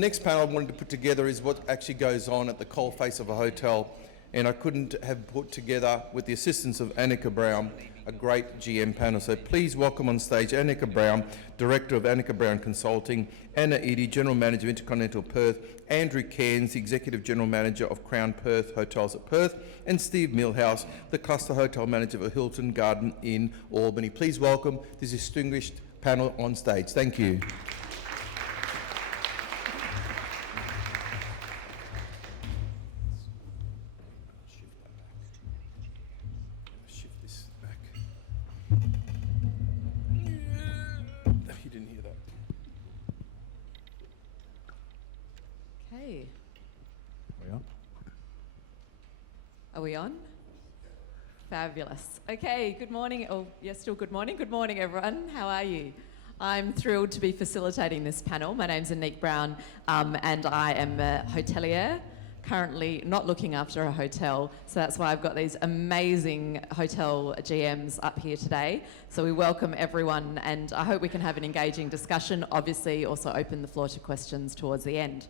Next panel I wanted to put together is what actually goes on at the coalface of a hotel, and I couldn't have put together, with the assistance of Anneke Brown, a great GM panel. So please welcome on stage Anneke Brown, Director of Anneke Brown Consulting, Edie, General Manager of Intercontinental Perth, Andrew Cairns, the Executive General Manager of Crown Perth Hotels at Perth, and Steve Milhouse, the Cluster Hotel Manager for Hilton Garden in Albany. Please welcome this distinguished panel on stage. Thank you. Are we on? Fabulous. Okay, good morning. Oh, yes, still good morning. Good morning, everyone. How are you? I'm thrilled to be facilitating this panel. My name's Anneke Brown, and I am a hotelier, currently not looking after a hotel, so that's why I've got these amazing hotel GMs up here today. So we welcome everyone, and I hope we can have an engaging discussion, obviously also open the floor to questions towards the end.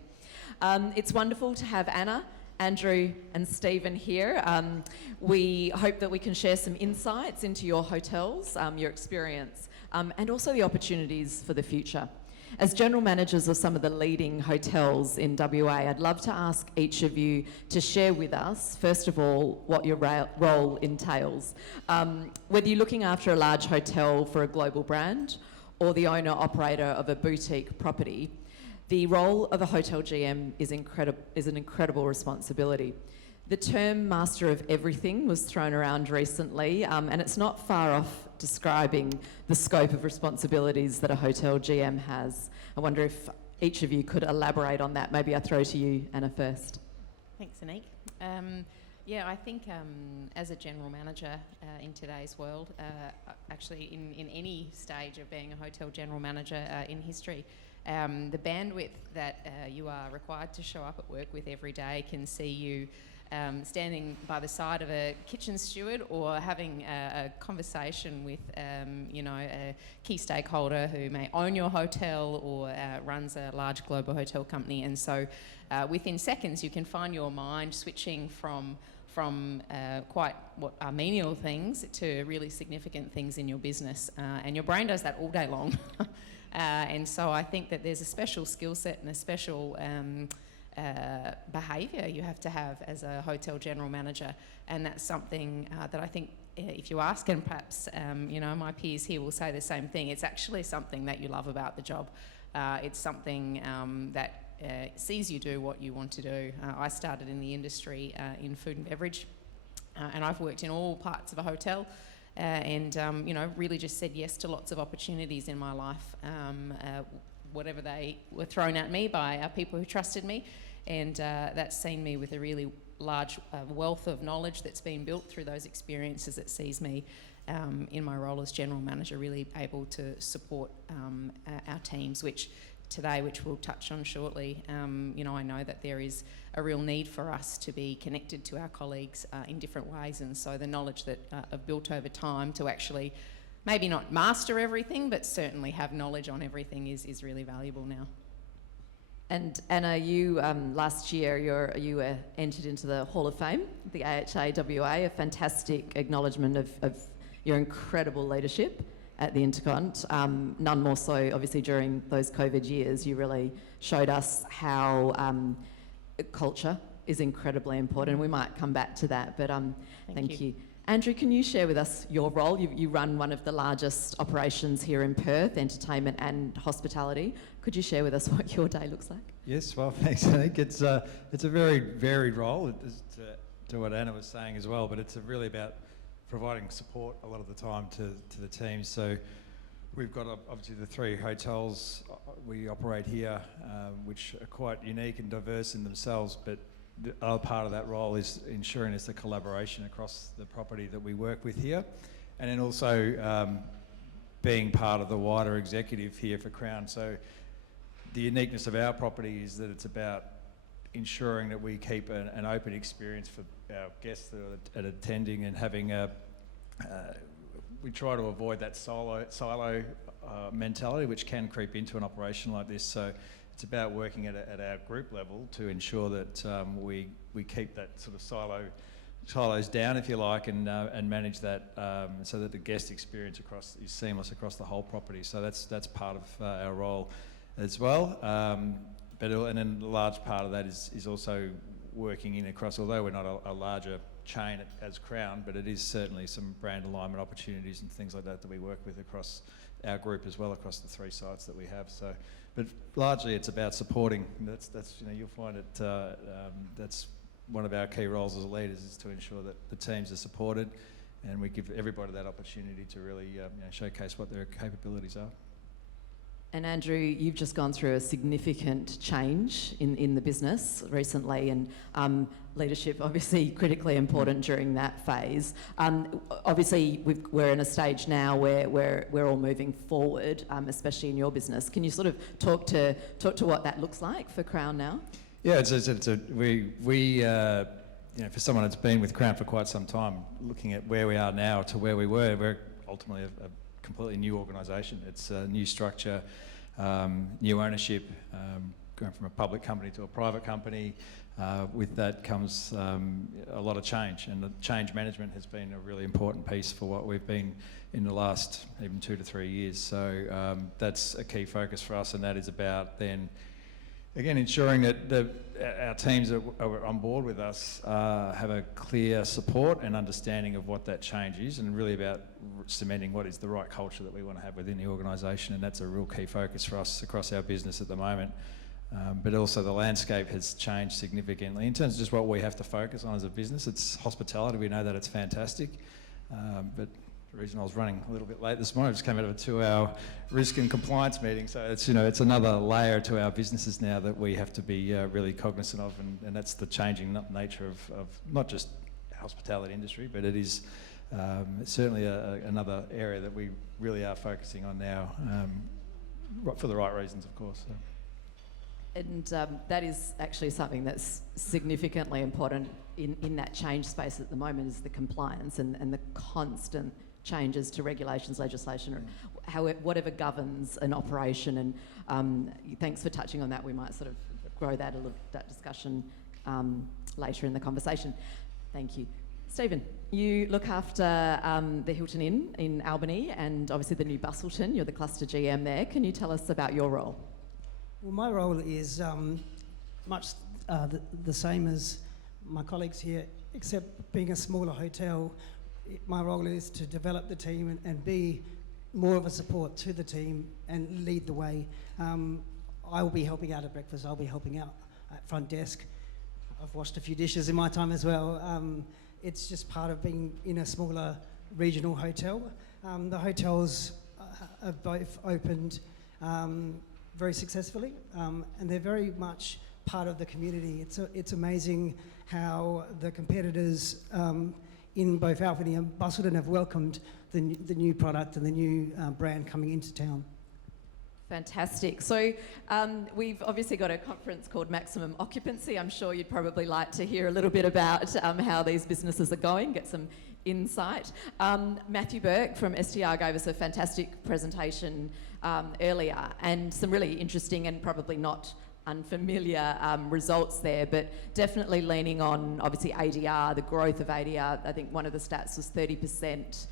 It's wonderful to have Anna, Andrew and Stephen here. We hope that we can share some insights into your hotels, your experience, and also the opportunities for the future. As general managers of some of the leading hotels in WA, I'd love to ask each of you to share with us, first of all, what your role entails. Whether you're looking after a large hotel for a global brand or the owner-operator of a boutique property, the role of a hotel GM is an incredible responsibility. The term master of everything was thrown around recently, and it's not far off describing the scope of responsibilities that a hotel GM has. I wonder if each of you could elaborate on that. Maybe I'll throw to you, Anna, first. Thanks, Anneke. Yeah, I think as a general manager in today's world, actually in any stage of being a hotel general manager in history, the bandwidth that you are required to show up at work with every day can see you standing by the side of a kitchen steward or having a conversation with a key stakeholder who may own your hotel or runs a large global hotel company. And so within seconds you can find your mind switching from quite what are menial things to really significant things in your business, and your brain does that all day long. And so I think that there's a special skill set and a special behaviour you have to have as a hotel general manager, and that's something that I think if you ask, and perhaps my peers here will say the same thing, it's actually something that you love about the job. It's something that sees you do what you want to do. I started in the industry in food and beverage, and I've worked in all parts of a hotel. And really just said yes to lots of opportunities in my life, whatever they were thrown at me by people who trusted me, and that's seen me with a really large wealth of knowledge that's been built through those experiences that sees me in my role as general manager really able to support our teams, which we'll touch on shortly. I know that there is a real need for us to be connected to our colleagues in different ways, and so the knowledge that I've built over time to actually maybe not master everything, but certainly have knowledge on everything is really valuable now. And Anna, you last year you entered into the Hall of Fame, the AHAWA, a fantastic acknowledgement of your incredible leadership at the Intercont. None more so, obviously, during those COVID years. You really showed us how culture is incredibly important. We might come back to that, but thank you. Andrew, can you share with us your role? You run one of the largest operations here in Perth, entertainment and hospitality. Could you share with us what your day looks like? Yes, well, thanks, Anneke. It's a very varied role, to what Anna was saying as well, but it's really about providing support a lot of the time to the team. So we've got obviously the 3 hotels we operate here, which are quite unique and diverse in themselves, but the other part of that role is ensuring there's the collaboration across the property that we work with here, and then also being part of the wider executive here for Crown. So the uniqueness of our property is that it's about ensuring that we keep an open experience for our guests that are attending, and having we try to avoid that silo mentality which can creep into an operation like this. So it's about working at our group level to ensure that we keep that sort of silos down, if you like, and manage that so that the guest experience is seamless across the whole property. So that's part of our role as well. And then a large part of that is also working in across, although we're not a larger chain as Crown, but it is certainly some brand alignment opportunities and things like that we work with across our group as well, across the 3 sites that we have. So, but largely it's about supporting. That's you'll find it. That's one of our key roles as leaders, is to ensure that the teams are supported, and we give everybody that opportunity to really showcase what their capabilities are. And Andrew, you've just gone through a significant change in the business recently, and leadership obviously critically important during that phase. Obviously, we're in a stage now where we're all moving forward, especially in your business. Can you sort of talk to what that looks like for Crown now? Yeah, for someone that's been with Crown for quite some time, looking at where we are now to where we we're ultimately a completely new organisation. It's a new structure, new ownership, going from a public company to a private company. With that comes a lot of change, and the change management has been a really important piece for what we've been in the last even 2 to 3 years. So that's a key focus for us, and that is about then, again, ensuring that our teams that are on board with us have a clear support and understanding of what that change is, and really about cementing what is the right culture that we want to have within the organisation. And that's a real key focus for us across our business at the moment. But also the landscape has changed significantly in terms of just what we have to focus on as a business. It's hospitality. We know that it's fantastic, but the reason I was running a little bit late this morning, I just came out of a 2-hour risk and compliance meeting. So it's it's another layer to our businesses now that we have to be really cognizant of, and that's the changing nature of not just the hospitality industry, but it is certainly another area that we really are focusing on now, for the right reasons, of course. So. And that is actually something that's significantly important in that change space at the moment, is the compliance and the constant changes to regulations, legislation, or whatever governs an operation. And thanks for touching on that. We might sort of grow that discussion later in the conversation. Thank you. Stephen, you look after the Hilton Inn in Albany, and obviously the new Bustleton. You're the cluster GM there. Can you tell us about your role? Well, my role is much the same as my colleagues here, except being a smaller hotel. My role is to develop the team and be more of a support to the team and lead the way. I will be helping out at breakfast. I'll be helping out at front desk. I've washed a few dishes in my time as well. It's just part of being in a smaller regional hotel. The hotels have both opened very successfully, and they're very much part of the community. It's amazing how the competitors in both Albany and Bustleton have welcomed the new product and the new brand coming into town. Fantastic. So we've obviously got a conference called Maximum Occupancy. I'm sure you'd probably like to hear a little bit about how these businesses are going, get some insight. Matthew Burke from STR gave us a fantastic presentation earlier, and some really interesting and probably not unfamiliar results there, but definitely leaning on obviously ADR, the growth of ADR. I think one of the stats was 30%,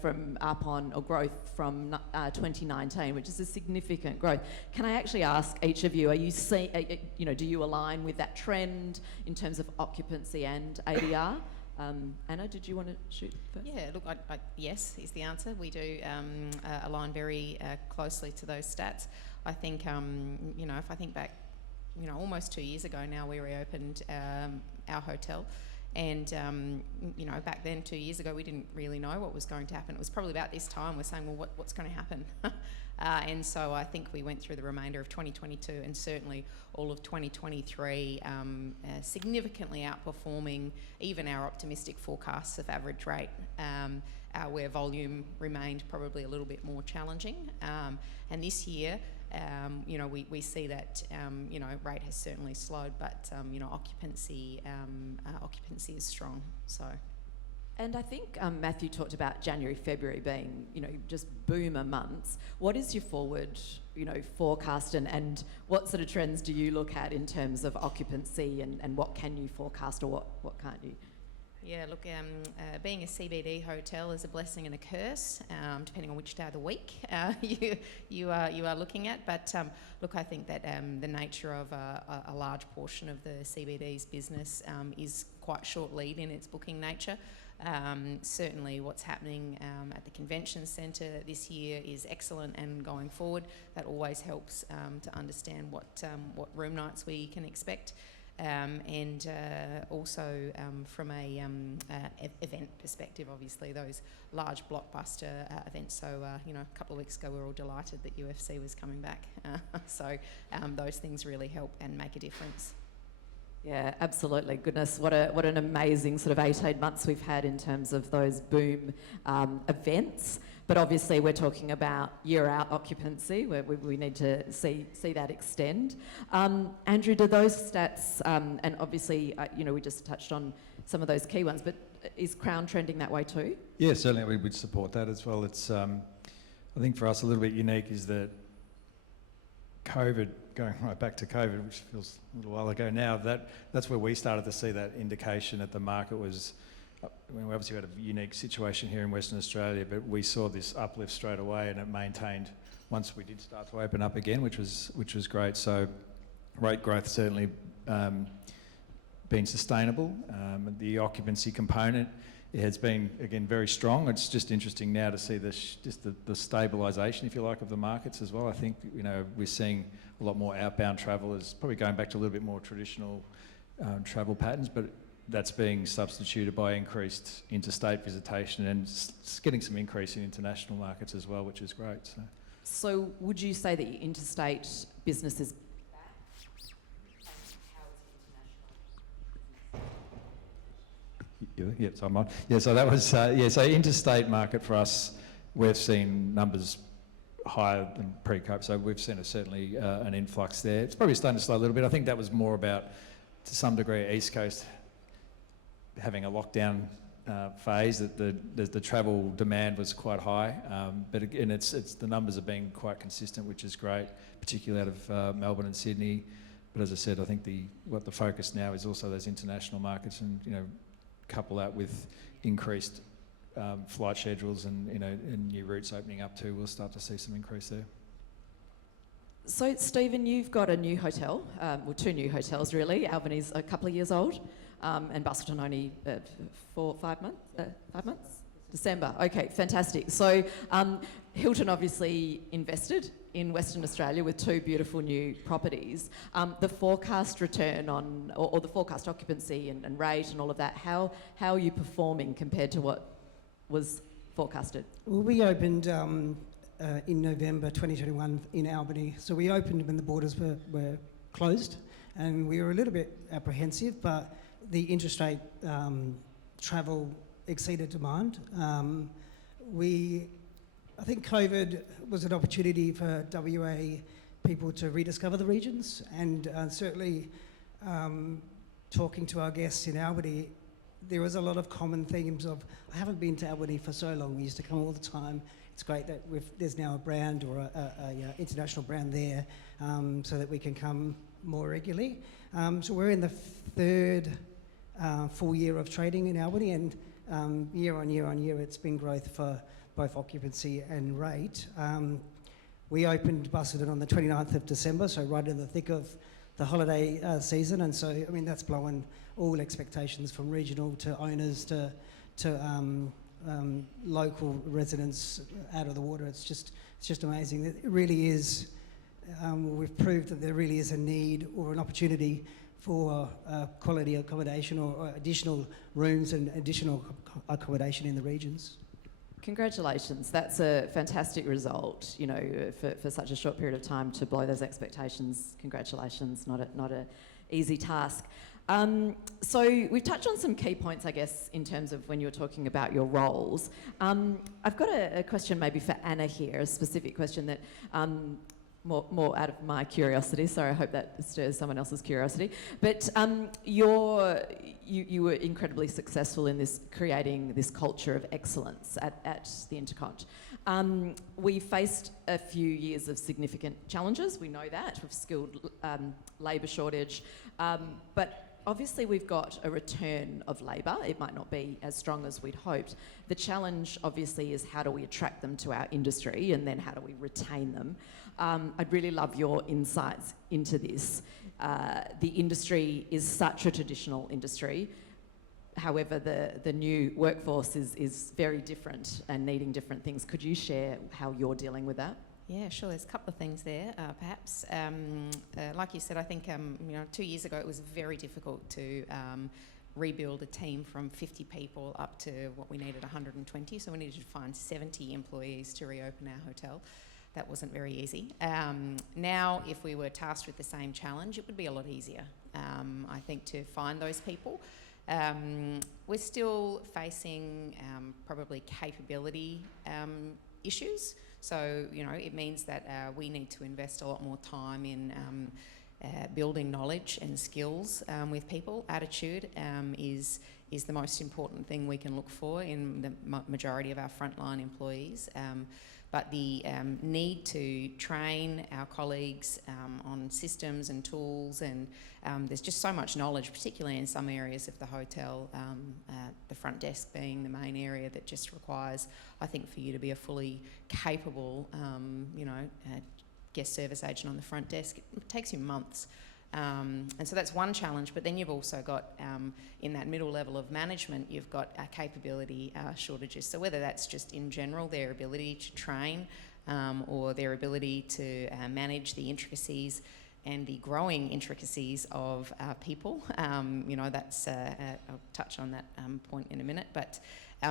from up on, or growth from 2019, which is a significant growth. Can I actually ask each of you, are you do you align with that trend in terms of occupancy and ADR? Anna, did you want to shoot first? Yeah, look, yes is the answer. We do align very closely to those stats. I think, if I think back, almost 2 years ago now, we reopened our hotel. And, back then, 2 years ago, we didn't really know what was going to happen. It was probably about this time we're saying, well, what's going to happen? And so I think we went through the remainder of 2022 and certainly all of 2023 significantly outperforming even our optimistic forecasts of average rate, where volume remained probably a little bit more challenging. And this year, we see that, rate has certainly slowed, but, occupancy is strong. So. And I think Matthew talked about January, February being, just boomer months. What is your forward, forecast and what sort of trends do you look at in terms of occupancy and what can you forecast or what can't you? Yeah, look, being a CBD hotel is a blessing and a curse, depending on which day of the week you are looking at. But look, I think that the nature of a large portion of the CBD's business is quite short lead in its booking nature. Certainly what's happening at the convention centre this year is excellent, and going forward that always helps to understand what room nights we can expect. And also from a event perspective, obviously those large blockbuster events. So a couple of weeks ago we were all delighted that UFC was coming back. So those things really help and make a difference. Yeah, absolutely. Goodness, what an amazing sort of 18 months we've had in terms of those boom events. But obviously we're talking about year-out occupancy, where we need to see that extend. Andrew, do those stats, and obviously, we just touched on some of those key ones, but is Crown trending that way too? Yeah, certainly we would support that as well. It's, I think for us a little bit unique is that COVID, going right back to COVID, which feels a little while ago now, that's where we started to see that indication that the market was, we obviously had a unique situation here in Western Australia, but we saw this uplift straight away, and it maintained once we did start to open up again, which was great. So rate growth certainly been sustainable. The occupancy component, it has been, again, very strong. It's just interesting now to see the stabilisation, if you like, of the markets as well. I think, we're seeing a lot more outbound travellers, probably going back to a little bit more traditional travel patterns, but that's being substituted by increased interstate visitation and getting some increase in international markets as well, which is great. So would you say that your interstate business is back? Yeah, so I'm on. Yeah, so that was, so interstate market for us, we've seen numbers higher than pre-COVID, so we've seen certainly an influx there. It's probably starting to slow a little bit. I think that was more about, to some degree, East Coast having a lockdown phase, that the travel demand was quite high, but again, it's the numbers are being quite consistent, which is great, particularly out of Melbourne and Sydney. But as I said, I think what the focus now is also those international markets, and couple that with increased flight schedules and new routes opening up too, we'll start to see some increase there. So Stephen, you've got a new hotel, well, two new hotels really. Albany's a couple of years old, and Bustleton only 5 months? 5 months? December. Okay, fantastic. So Hilton obviously invested in Western Australia with two beautiful new properties. The forecast return on, or the forecast occupancy and rate and all of that, how are you performing compared to what was forecasted? Well, we opened in November 2021 in Albany. So we opened when the borders were closed, and we were a little bit apprehensive, but the interstate travel exceeded demand. I think COVID was an opportunity for WA people to rediscover the regions, and certainly talking to our guests in Albany, there was a lot of common themes of, I haven't been to Albany for so long, we used to come all the time. It's great that there's now a brand or a international brand there, so that we can come more regularly. So we're in the third full year of trading in Albany, and year on year it's been growth for both occupancy and rate. We opened Bustleton on the 29th of December, so right in the thick of the holiday season, and so I mean that's blowing all expectations from regional to owners to local residents out of the water. It's just amazing. It really is. We've proved that there really is a need or an opportunity for quality accommodation or additional rooms and additional accommodation in the regions. Congratulations, that's a fantastic result, for such a short period of time to blow those expectations. Congratulations, not a easy task. So we've touched on some key points, I guess, in terms of when you were talking about your roles. I've got a question maybe for Anna here, a specific question that more out of my curiosity. Sorry, I hope that stirs someone else's curiosity. But you were incredibly successful in creating this culture of excellence at the Intercont. We faced a few years of significant challenges. We know that with skilled labour shortage, but obviously we've got a return of labour. It might not be as strong as we'd hoped. The challenge obviously is how do we attract them to our industry, and then how do we retain them. I'd really love your insights into this. The industry is such a traditional industry. However, the new workforce is very different and needing different things. Could you share how you're dealing with that? Yeah, sure. There's a couple of things there, perhaps. Like you said, I think 2 years ago it was very difficult to rebuild a team from 50 people up to what we needed, 120. So we needed to find 70 employees to reopen our hotel. That wasn't very easy. Now, if we were tasked with the same challenge, it would be a lot easier, I think, to find those people. We're still facing probably capability issues. So, it means that we need to invest a lot more time in building knowledge and skills with people. Attitude is the most important thing we can look for in the majority of our frontline employees. But the need to train our colleagues on systems and tools, and there's just so much knowledge, particularly in some areas of the hotel, the front desk being the main area that just requires, I think, for you to be a fully capable, guest service agent on the front desk. It takes you months. And so that's one challenge, but then you've also got, in that middle level of management, you've got capability shortages. So whether that's just in general, their ability to train or their ability to manage the intricacies and the growing intricacies of people, that's, I'll touch on that point in a minute, but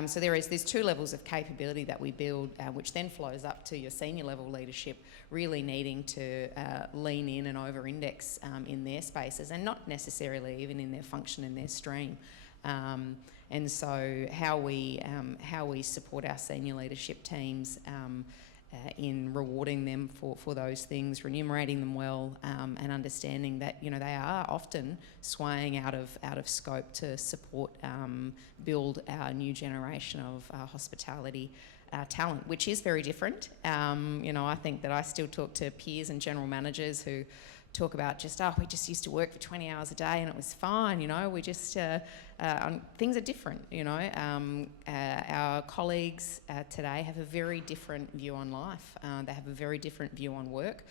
so there's two levels of capability that we build, which then flows up to your senior level leadership, really needing to lean in and over-index in their spaces, and not necessarily even in their function and their stream. And so how we support our senior leadership teams in rewarding them for those things, remunerating them well, and understanding that they are often swaying out of scope to support build our new generation of hospitality talent, which is very different. I think that I still talk to peers and general managers who talk about we just used to work for 20 hours a day and it was fine, we just, things are different, our colleagues today have a very different view on life. They have a very different view on work.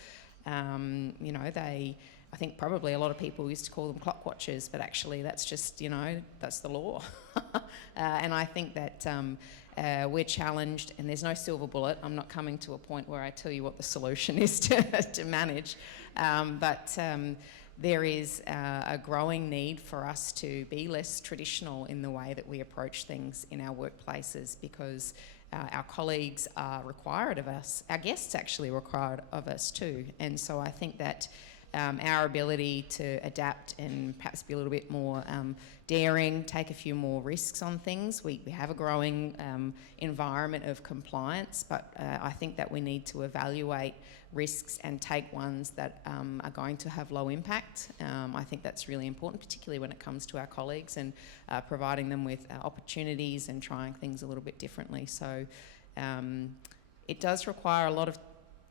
I think probably a lot of people used to call them clock watchers, but actually that's just, that's the law. And I think that we're challenged, and there's no silver bullet. I'm not coming to a point where I tell you what the solution is to manage. But there is a growing need for us to be less traditional in the way that we approach things in our workplaces, because our colleagues are required of us. Our guests actually required of us too. And so I think that our ability to adapt and perhaps be a little bit more daring, take a few more risks on things. We have a growing environment of compliance, but I think that we need to evaluate risks and take ones that are going to have low impact. I think that's really important, particularly when it comes to our colleagues and providing them with opportunities and trying things a little bit differently. So it does require a lot of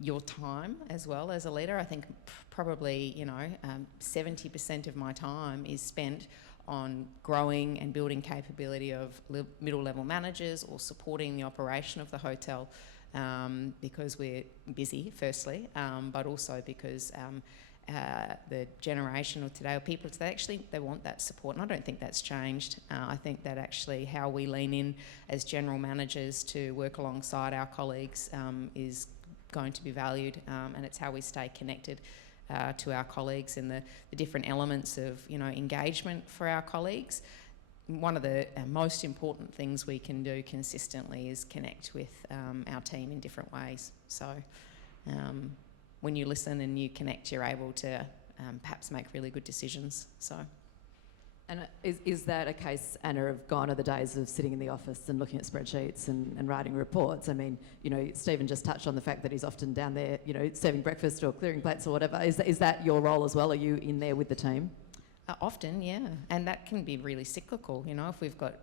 your time as well as a leader. I think probably 70% of my time is spent on growing and building capability of middle level managers or supporting the operation of the hotel, because we're busy firstly, but also because the generation of today, or people today, actually they want that support, and I don't think that's changed. I think that actually how we lean in as general managers to work alongside our colleagues is going to be valued, and it's how we stay connected to our colleagues and the different elements of engagement for our colleagues. One of the most important things we can do consistently is connect with our team in different ways. So when you listen and you connect, you're able to perhaps make really good decisions. So And is that a case, Anna, of gone are the days of sitting in the office and looking at spreadsheets and writing reports? I mean, you know, Stephen just touched on the fact that he's often down there, you know, serving breakfast or clearing plates or whatever. Is that your role as well? Are you in there with the team? Often, yeah. And that can be really cyclical. You know, if we've got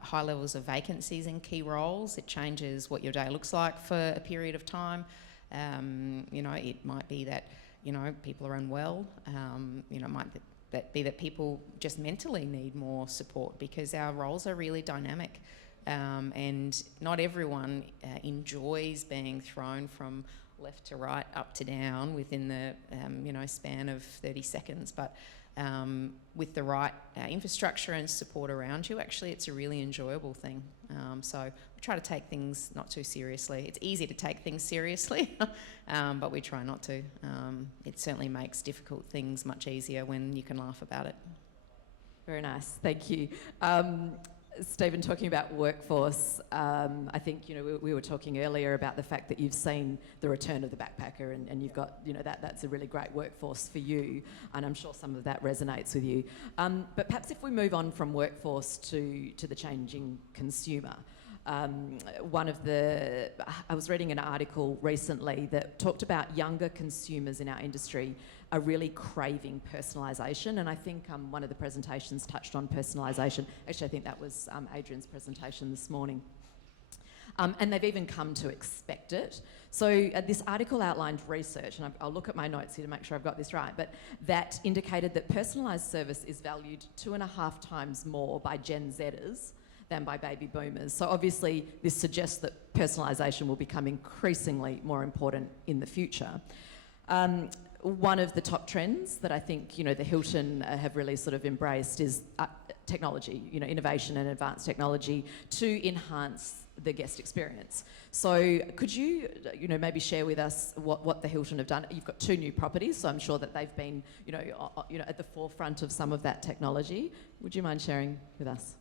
high levels of vacancies in key roles, it changes what your day looks like for a period of time. You know, it might be that, you know, people are unwell. You know, it might be that people just mentally need more support because our roles are really dynamic. And not everyone enjoys being thrown from left to right, up to down within the, you know, span of 30 seconds. But with the right infrastructure and support around you, actually it's a really enjoyable thing. So we try to take things not too seriously. It's easy to take things seriously, but we try not to. It certainly makes difficult things much easier when you can laugh about it. Very nice, thank you. Stephen, talking about workforce, I think, you know, we were talking earlier about the fact that you've seen the return of the backpacker and you've got, you know, that's a really great workforce for you, and I'm sure some of that resonates with you. But perhaps if we move on from workforce to the changing consumer, I was reading an article recently that talked about younger consumers in our industry are really craving personalisation, and I think one of the presentations touched on personalisation. Actually, I think that was Adrian's presentation this morning. And they've even come to expect it. So this article outlined research, and I'll look at my notes here to make sure I've got this right, but that indicated that personalised service is valued 2.5 times more by Gen Zers than by baby boomers. So obviously this suggests that personalisation will become increasingly more important in the future. One of the top trends that I think, you know, the Hilton have really sort of embraced is technology, you know, innovation and advanced technology to enhance the guest experience. So could you, you know, maybe share with us what the Hilton have done? You've got 2 new properties, so I'm sure that they've been, you know, at the forefront of some of that technology. Would you mind sharing with us?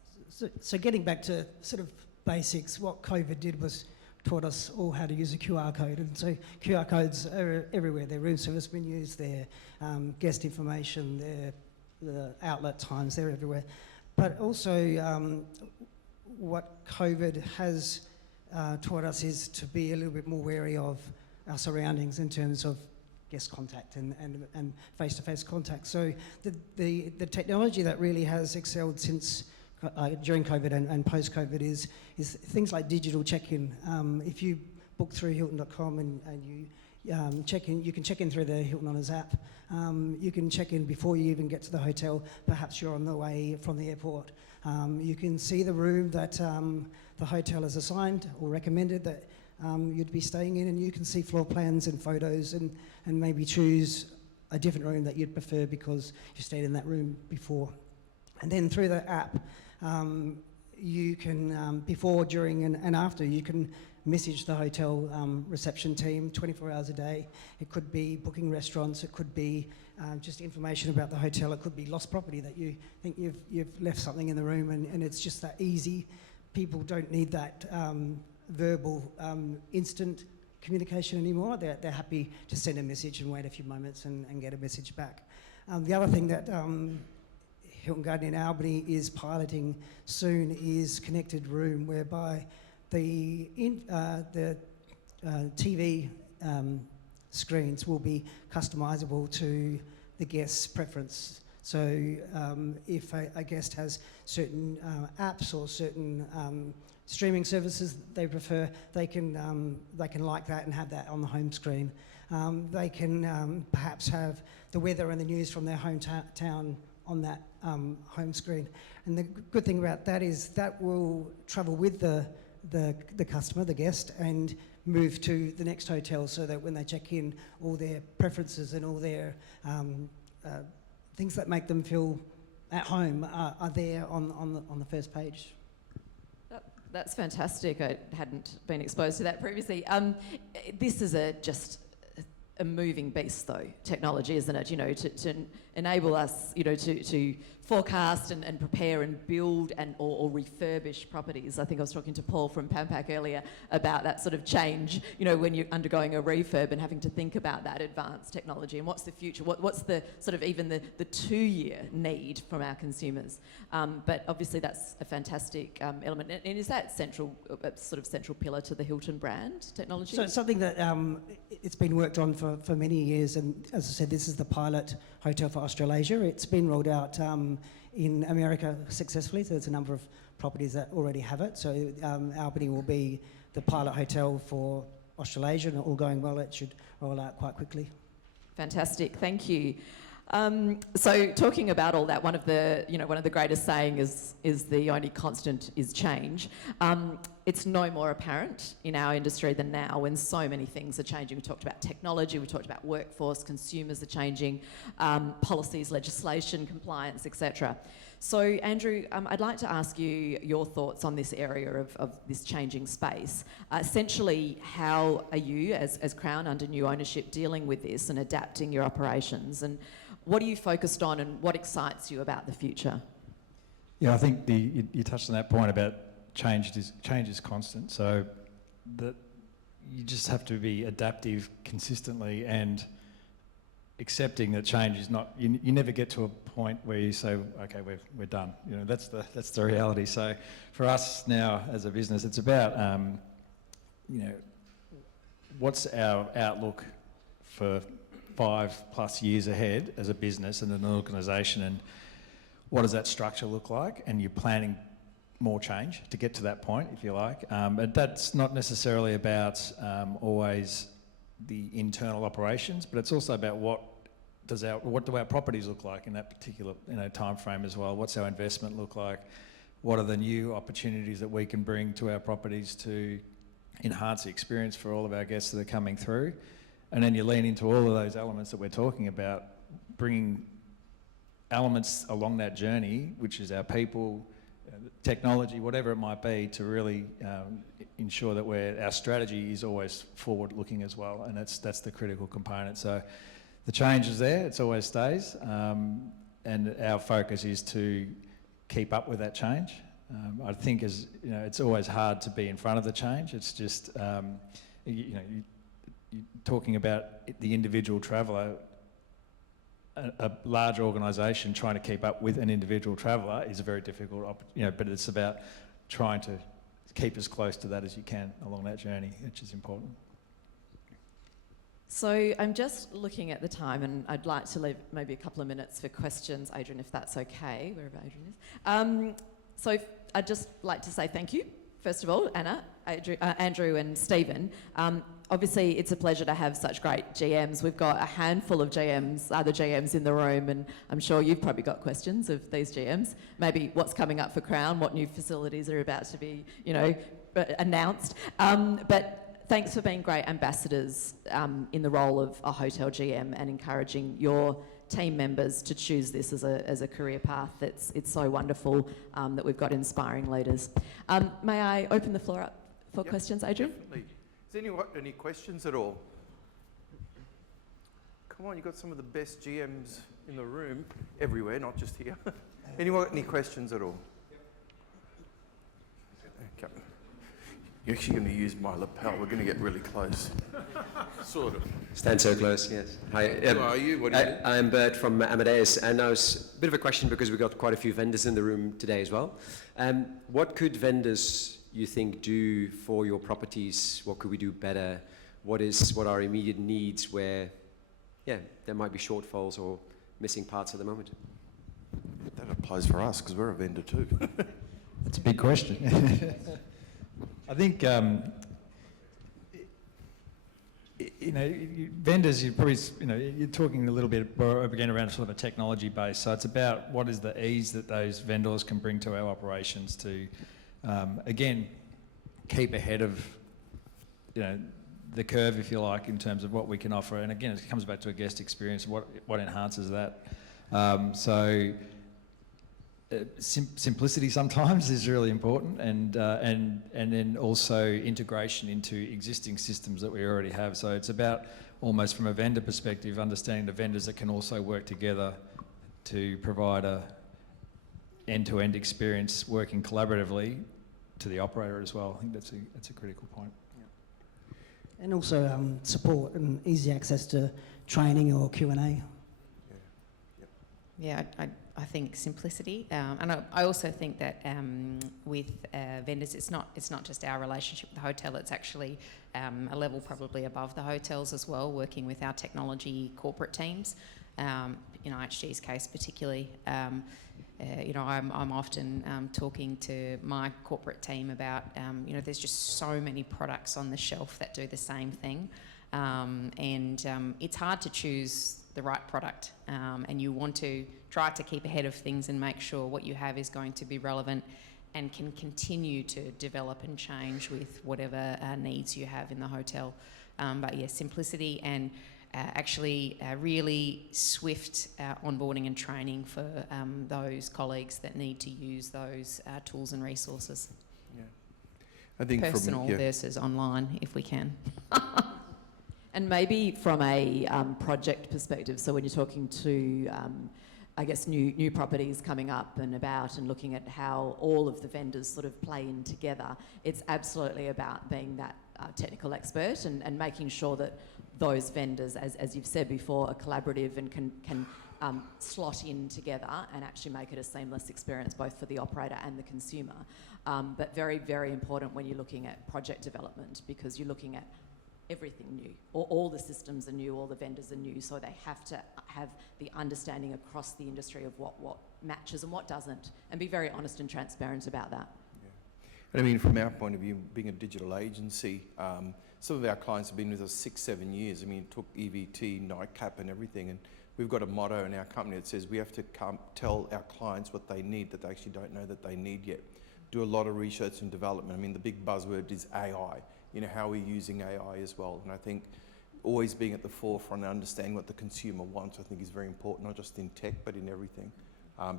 So getting back to sort of basics, what COVID did was taught us all how to use a QR code. And so QR codes are everywhere. Their room service menus, their guest information, the outlet times, they're everywhere. But also what COVID has taught us is to be a little bit more wary of our surroundings in terms of guest contact and face-to-face contact. So the technology that really has excelled since during COVID and post-COVID is things like digital check-in. If you book through Hilton.com and you check in, you can check in through the Hilton Honors app. You can check in before you even get to the hotel. Perhaps you're on the way from the airport. You can see the room that the hotel has assigned or recommended that you'd be staying in, and you can see floor plans and photos and maybe choose a different room that you'd prefer because you stayed in that room before. And then through the app, you can, before, during and after, you can message the hotel reception team 24 hours a day. It could be booking restaurants, it could be just information about the hotel, it could be lost property that you think you've left something in the room, and it's just that easy. People don't need that verbal instant communication anymore. They're happy to send a message and wait a few moments and get a message back. The other thing that Hilton Garden in Albany is piloting soon is connected room, whereby the TV screens will be customisable to the guest's preference. So if a guest has certain apps or certain streaming services they prefer, they can like that and have that on the home screen. They can perhaps have the weather and the news from their hometown on that home screen. And the good thing about that is that will travel with the customer, the guest, and move to the next hotel, so that when they check in, all their preferences and all their things that make them feel at home are there on the first page. That's fantastic. I hadn't been exposed to that previously. This is a moving beast, though, technology, isn't it? You know, to enable us, you know, to forecast and prepare and build or refurbish properties. I think I was talking to Paul from PAMPAC earlier about that sort of change, you know, when you're undergoing a refurb and having to think about that advanced technology and what's the future, what's the sort of even the 2-year need from our consumers. But obviously that's a fantastic element. And is that central pillar to the Hilton brand, technology? So it's something that it's been worked on for many years, and as I said, this is the pilot hotel for Australasia. It's been rolled out in America successfully, so there's a number of properties that already have it. So Albany will be the pilot hotel for Australasia, and all going well, it should roll out quite quickly. Fantastic, thank you. So talking about all that, one of the greatest saying is the only constant is change. It's no more apparent in our industry than now when so many things are changing. We talked about technology, we talked about workforce, consumers are changing, policies, legislation, compliance, etc. So Andrew, I'd like to ask you your thoughts on this area of this changing space. Essentially, how are you as Crown under new ownership dealing with this and adapting your operations? And what are you focused on and what excites you about the future? Yeah, I think you touched on that point about change is constant. So that you just have to be adaptive consistently and accepting that change is not. You never get to a point where you say, okay, we're done. You know, that's the reality. So for us now as a business, it's about you know, what's our outlook for 5+ years ahead as a business and an organisation, and what does that structure look like? And you're planning more change to get to that point, if you like. But that's not necessarily about always the internal operations, but it's also about what do our properties look like in that particular time frame as well. What's our investment look like? What are the new opportunities that we can bring to our properties to enhance the experience for all of our guests that are coming through? And then you lean into all of those elements that we're talking about, bringing elements along that journey, which is our people, technology, whatever it might be, to really ensure that our strategy is always forward-looking as well, and that's the critical component. So the change is there; it always stays, and our focus is to keep up with that change. I think, as you know, it's always hard to be in front of the change. It's just you're talking about the individual traveller. A large organisation trying to keep up with an individual traveller is a very difficult, but it's about trying to keep as close to that as you can along that journey, which is important. So I'm just looking at the time, and I'd like to leave maybe a couple of minutes for questions, Adrian, if that's okay, wherever Adrian is. So I'd just like to say thank you, first of all, Anna, Andrew and Stephen. Obviously, it's a pleasure to have such great GMs. We've got a handful of other GMs in the room, and I'm sure you've probably got questions of these GMs. Maybe what's coming up for Crown, what new facilities are about to be, announced. But thanks for being great ambassadors in the role of a hotel GM and encouraging your team members to choose this as a career path. It's so wonderful that we've got inspiring leaders. May I open the floor up for questions, Adrian? Definitely. Has anyone got any questions at all? Come on, you've got some of the best GMs in the room, everywhere, not just here. Anyone got any questions at all? Okay. You're actually going to use my lapel. We're going to get really close. Sort of. Stand so close, yes. Hi. Who are you? What do you do? I'm Bert from Amadeus, and I was a bit of a question because we've got quite a few vendors in the room today as well. What could vendors, you think, do for your properties? What could we do better? What are immediate needs where, there might be shortfalls or missing parts at the moment? That applies for us because we're a vendor too. That's a big question. I think, vendors, you're talking a little bit again around sort of a technology base. So it's about what is the ease that those vendors can bring to our operations to, again, keep ahead of, the curve, if you like, in terms of what we can offer. And again, it comes back to a guest experience. What enhances that? So simplicity sometimes is really important, and then also integration into existing systems that we already have. So it's about, almost from a vendor perspective, understanding the vendors that can also work together to provide a end-to-end experience working collaboratively to the operator as well. I think that's a critical point. And also support and easy access to training or Q&A. Yeah, I think simplicity, and I also think that with vendors, it's not just our relationship with the hotel. It's actually a level probably above the hotels as well, working with our technology corporate teams. In IHG's case, particularly, I'm often talking to my corporate team about there's just so many products on the shelf that do the same thing, and it's hard to choose the right product, and you want to try to keep ahead of things and make sure what you have is going to be relevant and can continue to develop and change with whatever needs you have in the hotel. But yeah, simplicity and actually really swift onboarding and training for those colleagues that need to use those tools and resources. Yeah, I think personal versus online, if we can. And maybe from a project perspective, so when you're talking to, I guess, new properties coming up and about and looking at how all of the vendors sort of play in together, it's absolutely about being that technical expert and making sure that those vendors, as you've said before, are collaborative and can slot in together and actually make it a seamless experience both for the operator and the consumer. But very, very important when you're looking at project development, because you're looking at everything new. All the systems are new, all the vendors are new, so they have to have the understanding across the industry of what matches and what doesn't, and be very honest and transparent about that. Yeah. And I mean, from our point of view, being a digital agency, some of our clients have been with us 6-7 years. I mean, it took EVT, Nightcap and everything, and we've got a motto in our company that says we have to tell our clients what they need that they actually don't know that they need yet. Do a lot of research and development. I mean, the big buzzword is AI. You know, how we're using AI as well. And I think always being at the forefront and understanding what the consumer wants, I think is very important, not just in tech, but in everything.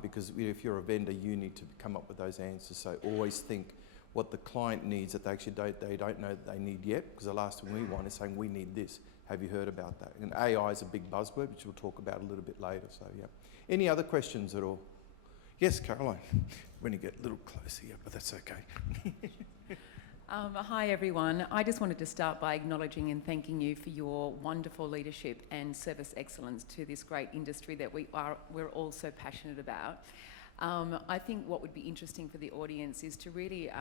Because if you're a vendor, you need to come up with those answers. So always think what the client needs that they don't know that they need yet, because the last thing we want is saying, we need this. Have you heard about that? And AI is a big buzzword, which we'll talk about a little bit later. So, yeah. Any other questions at all? Yes, Caroline. When you get a little closer, yeah, but that's okay. Hi everyone. I just wanted to start by acknowledging and thanking you for your wonderful leadership and service excellence to this great industry that we're all so passionate about. I think what would be interesting for the audience is to really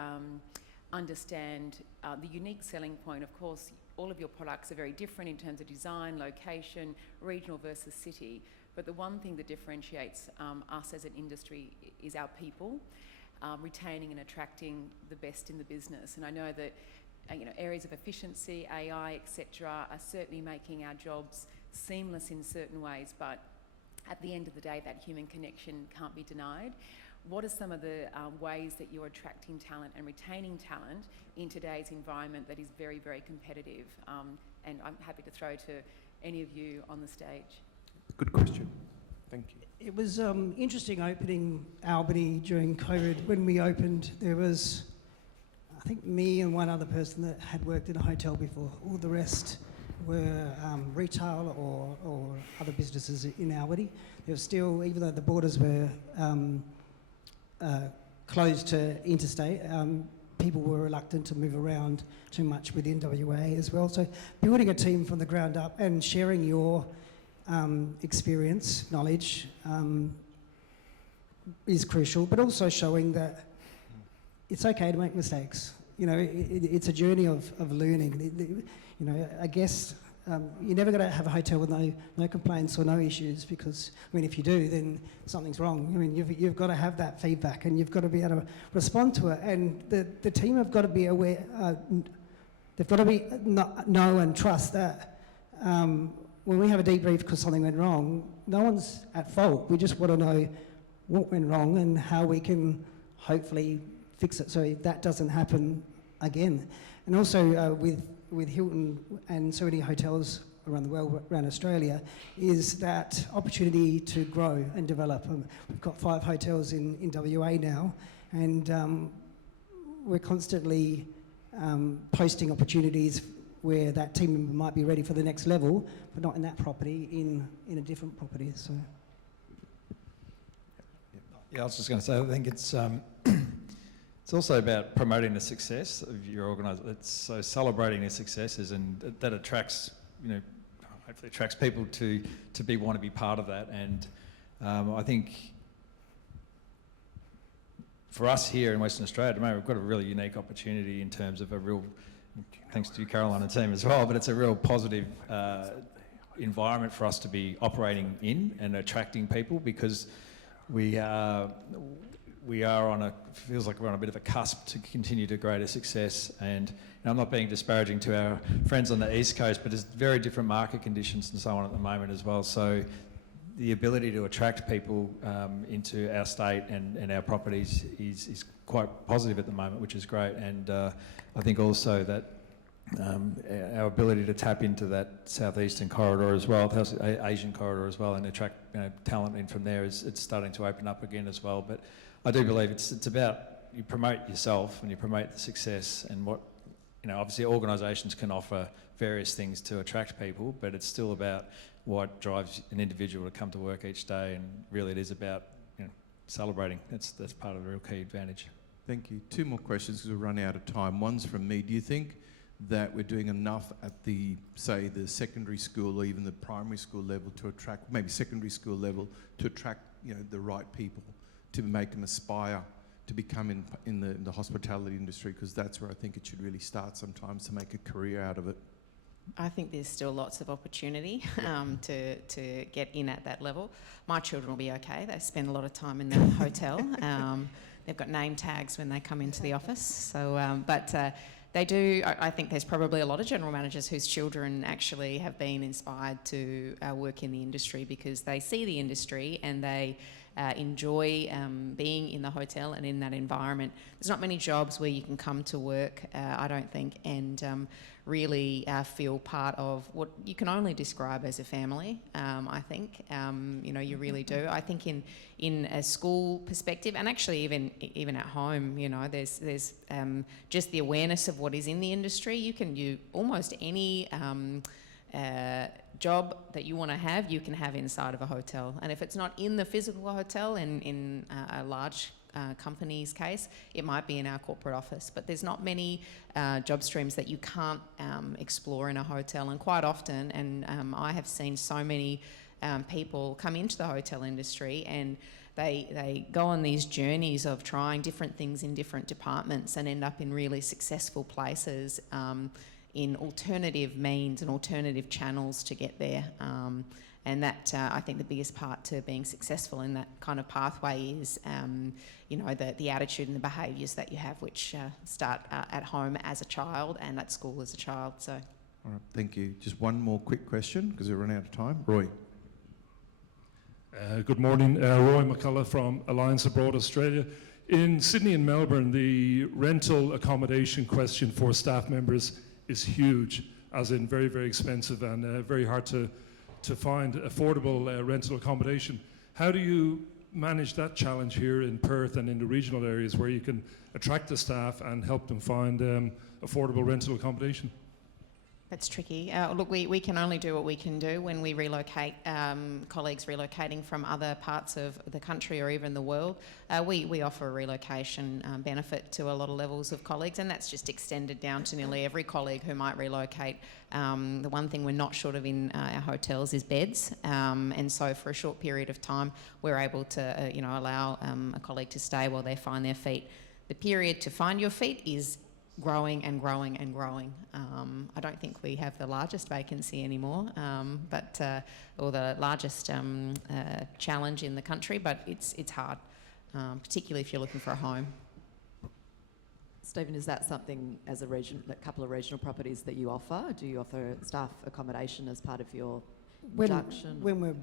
understand the unique selling point. Of course, all of your products are very different in terms of design, location, regional versus city, but the one thing that differentiates us as an industry is our people. Retaining and attracting the best in the business. And I know that areas of efficiency, AI, etc., are certainly making our jobs seamless in certain ways, but at the end of the day, that human connection can't be denied. What are some of the ways that you're attracting talent and retaining talent in today's environment that is very, very competitive? And I'm happy to throw to any of you on the stage. Good question. Thank you. It was interesting opening Albany during COVID. When we opened, there was, I think, me and one other person that had worked in a hotel before. All the rest were retail or other businesses in Albany. There was still, even though the borders were closed to interstate, people were reluctant to move around too much within WA as well. So building a team from the ground up and sharing your experience, knowledge, is crucial, but also showing that it's okay to make mistakes. It's a journey of learning. I guess you're never going to have a hotel with no complaints or no issues, because, if you do, then something's wrong. You've got to have that feedback and you've got to be able to respond to it. And the team have got to be aware, they've got to know and trust that when we have a debrief because something went wrong, no one's at fault. We just want to know what went wrong and how we can hopefully fix it so that doesn't happen again. And also with Hilton and so many hotels around the world, around Australia, is that opportunity to grow and develop. We've got 5 hotels in WA now, and we're constantly posting opportunities where that team member might be ready for the next level, but not in that property, in a different property. So. Yeah, I was just going to say, I think it's also about promoting the success of your organisation. So celebrating the successes, and that attracts, hopefully attracts people to want to be part of that. And I think for us here in Western Australia at the moment, we've got a really unique opportunity in terms of a real, thanks to you, Caroline and team as well, but it's a real positive environment for us to be operating in and attracting people, because we are on a, feels like we're on a bit of a cusp to continue to greater success. And I'm not being disparaging to our friends on the East Coast, but there's very different market conditions and so on at the moment as well. So the ability to attract people into our state and our properties is quite positive at the moment, which is great. And I think also that our ability to tap into that southeastern corridor as well, the Asian corridor as well, and attract talent in from there it's starting to open up again as well. But I do believe it's about, you promote yourself and you promote the success, and what, obviously organisations can offer various things to attract people, but it's still about what drives an individual to come to work each day, and really it is about celebrating. That's part of the real key advantage. Thank you. 2 more questions because we're running out of time. One's from me. Do you think that we're doing enough at the secondary school or even the primary school level to attract, maybe secondary school level, to attract the right people, to make them aspire to become in the hospitality industry? Because that's where I think it should really start sometimes, to make a career out of it. I think there's still lots of opportunity to get in at that level. My children will be okay. They spend a lot of time in the hotel. They've got name tags when they come into the office. So, they do. I think there's probably a lot of general managers whose children actually have been inspired to work in the industry, because they see the industry and they enjoy being in the hotel and in that environment. There's not many jobs where you can come to work, I don't think, and really feel part of what you can only describe as a family. I think you really do. I think in a school perspective, and actually even at home, there's just the awareness of what is in the industry. You can do almost any job that you want to have, you can have inside of a hotel. And if it's not in the physical hotel, in a large company's case, it might be in our corporate office. But there's not many job streams that you can't explore in a hotel. And quite often, and I have seen so many people come into the hotel industry, and they go on these journeys of trying different things in different departments and end up in really successful places, in alternative means and alternative channels to get there. And that, I think the biggest part to being successful in that kind of pathway is, the attitude and the behaviours that you have, which start at home as a child and at school as a child. So. All right, thank you. Just one more quick question, because we're running out of time. Roy. Good morning, Roy McCullough from Alliance Abroad Australia. In Sydney and Melbourne, the rental accommodation question for staff members is huge, as in very, very expensive and very hard to find affordable rental accommodation. How do you manage that challenge here in Perth and in the regional areas where you can attract the staff and help them find affordable rental accommodation? That's tricky. Look, we can only do what we can do when we relocate, colleagues relocating from other parts of the country or even the world. We offer a relocation benefit to a lot of levels of colleagues, and that's just extended down to nearly every colleague who might relocate. The one thing we're not short of in our hotels is beds, and so for a short period of time we're able to allow a colleague to stay while they find their feet. The period to find your feet is growing and growing and growing. I don't think we have the largest vacancy anymore, or the largest challenge in the country, but it's hard, particularly if you're looking for a home. Stephen, is that something as a couple of regional properties that you offer? Do you offer staff accommodation as part of your production? When we're